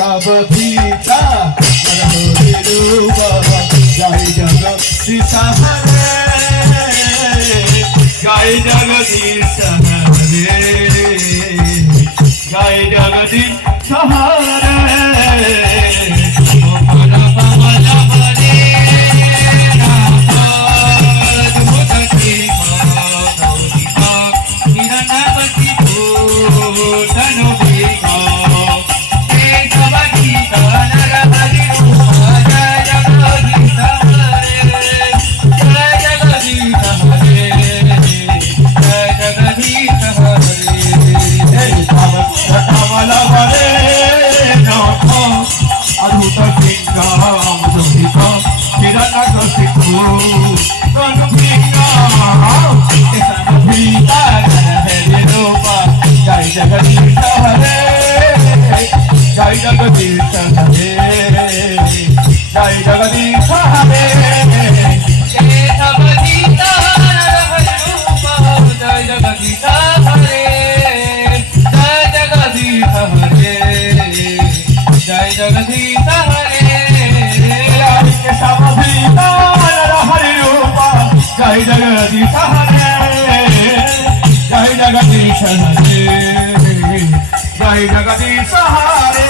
सब भीता हरे रूप जय जगदीश हरे जय जगदीश हरे जय जगदीश हरे जगदीश हरे जय जगदीश हरे जय जगदीश हरे जय जगदीश हरे जय जगदीश हरे जय जगदीश हरे सब भीता हरि रूप जय जगदीश हरे जय जगदीश हरे जय जगदीश हरे